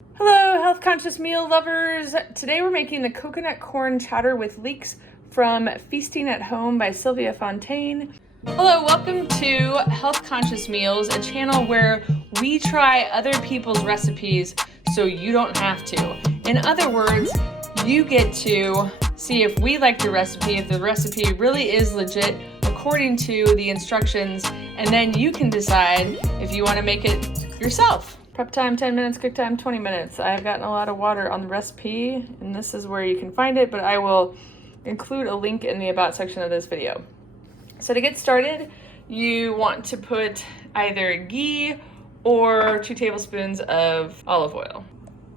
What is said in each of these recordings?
Hello, health conscious meal lovers. Today we're making the coconut corn chowder with leeks from Feasting at Home by Sylvia Fountaine. Hello, welcome to Health Conscious Meals, a channel where we try other people's recipes so you don't have to. In other words, you get to see if we like the recipe, if the recipe really is legit according to the instructions, and then you can decide if you want to make it yourself. Prep time 10 minutes, cook time 20 minutes. I've gotten a lot of water on the recipe, and this is where you can find it, but I will include a link in the about section of this video. So to get started, you want to put either ghee or 2 tablespoons of olive oil.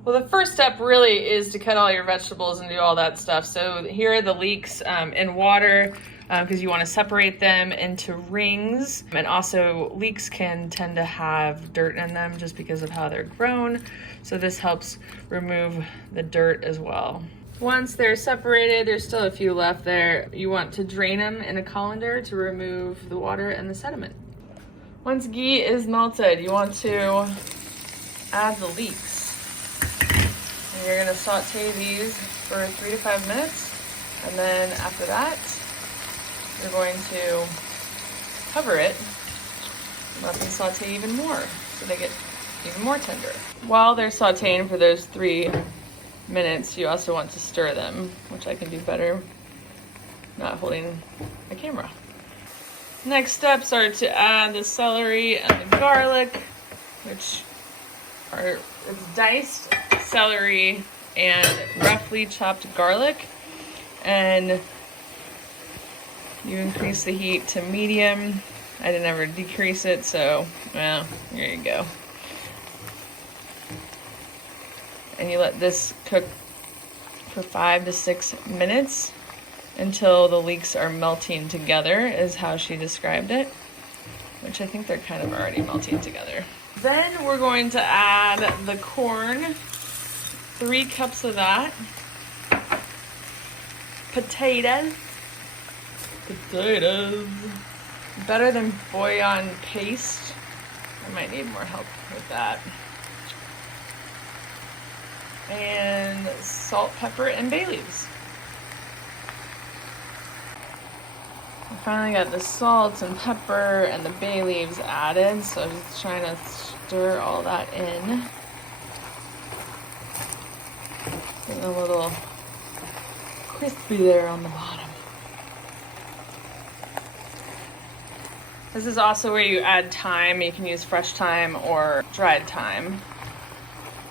Well, the first step really is to cut all your vegetables and do all that stuff. So here are the leeks in water, because you want to separate them into rings. And also leeks can tend to have dirt in them just because of how they're grown. So this helps remove the dirt as well. Once they're separated, there's still a few left there. You want to drain them in a colander to remove the water and the sediment. Once ghee is melted, you want to add the leeks. And you're gonna saute these for 3 to 5 minutes. And then after that, you're going to cover it and let them saute even more so they get even more tender. While they're sauteing for those 3 minutes, you also want to stir them, which I can do better not holding the camera. Next steps are to add the celery and the garlic, which are it's diced celery and roughly chopped garlic, and you increase the heat to medium. I didn't ever decrease it, so, well, here you go. And you let this cook for 5 to 6 minutes until the leeks are melting together, is how she described it, which I think they're kind of already melting together. Then we're going to add the corn, 3 cups of that, potatoes, better than bouillon paste. I might need more help with that. And salt, pepper, and bay leaves. I finally got the salt and pepper and the bay leaves added, so I'm just trying to stir all that in. Getting a little crispy there on the bottom. This is also where you add thyme. You can use fresh thyme or dried thyme.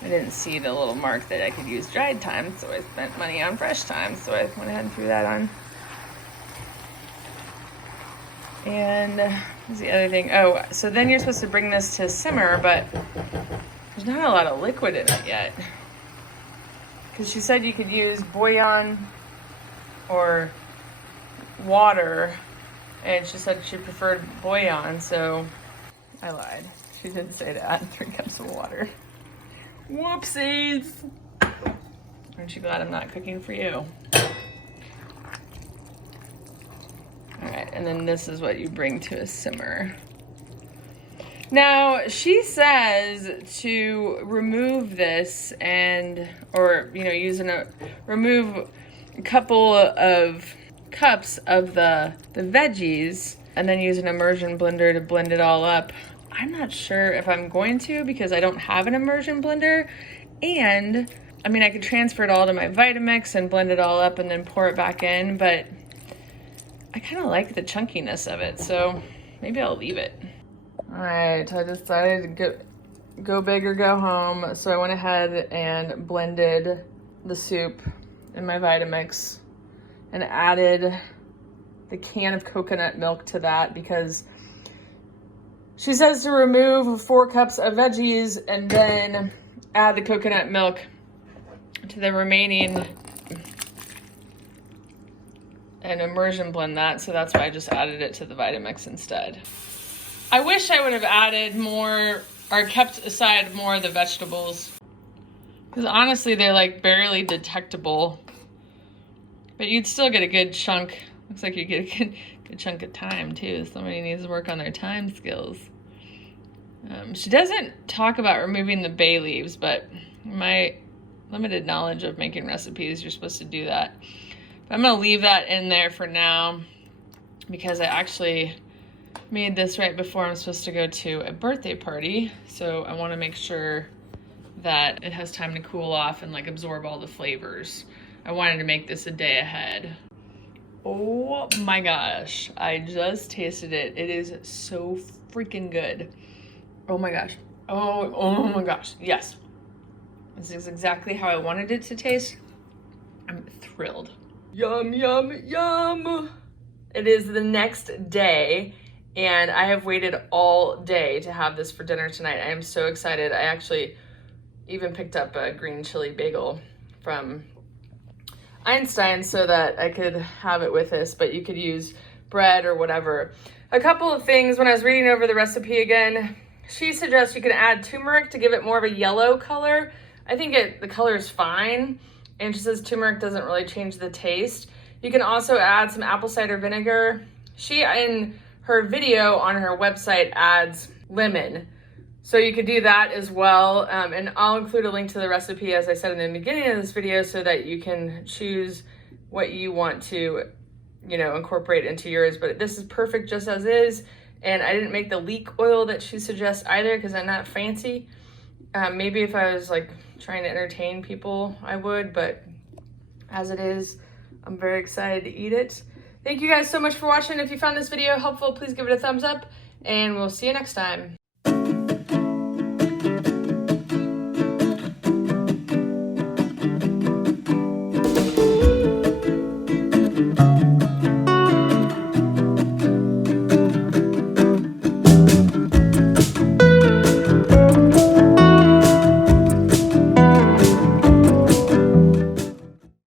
I didn't see the little mark that I could use dried thyme, so I spent money on fresh thyme, so I went ahead and threw that on. And what's the other thing? Oh, so then you're supposed to bring this to simmer, but there's not a lot of liquid in it yet. Because she said you could use bouillon or water, and she said she preferred bouillon, so I lied. She did say to add 3 cups of water. Whoopsies! Aren't you glad I'm not cooking for you? Alright, and then this is what you bring to a simmer. Now, she says to remove this remove a couple of cups of the veggies and then use an immersion blender to blend it all up. I'm not sure if I'm going to, because I don't have an immersion blender, and I mean I could transfer it all to my Vitamix and blend it all up and then pour it back in, but I kind of like the chunkiness of it, so maybe I'll leave it. Alright, I decided to go big or go home, so I went ahead and blended the soup in my Vitamix and added the can of coconut milk to that, because she says to remove 4 cups of veggies and then add the coconut milk to the remaining and immersion blend that, so that's why I just added it to the Vitamix instead. I wish I would have added more or kept aside more of the vegetables, because honestly they're like barely detectable. But you'd still get a good chunk. Looks like you get a good chunk of thyme too. Somebody needs to work on their thyme skills. She doesn't talk about removing the bay leaves, but My limited knowledge of making recipes, you're supposed to do that. But I'm gonna leave that in there for now because I actually made this right before I'm supposed to go to a birthday party. So I wanna make sure that it has time to cool off and like absorb all the flavors. I wanted to make this a day ahead. Oh my gosh, I just tasted it. It is so freaking good. Oh my gosh. Oh my gosh, yes. This is exactly how I wanted it to taste. I'm thrilled. Yum, yum, yum. It is the next day and I have waited all day to have this for dinner tonight. I am so excited. I actually even picked up a green chili bagel from Einstein so that I could have it with this, but you could use bread or whatever. A couple of things when I was reading over the recipe again, she suggests you can add turmeric to give it more of a yellow color. I think the color is fine, and she says turmeric doesn't really change the taste. You can also add some apple cider vinegar. She, in her video on her website, adds lemon. So you could do that as well. And I'll include a link to the recipe, as I said in the beginning of this video, so that you can choose what you want to, incorporate into yours. But this is perfect just as is. And I didn't make the leek oil that she suggests either because I'm not fancy. Maybe if I was like trying to entertain people, I would, but as it is, I'm very excited to eat it. Thank you guys so much for watching. If you found this video helpful, please give it a thumbs up and we'll see you next time.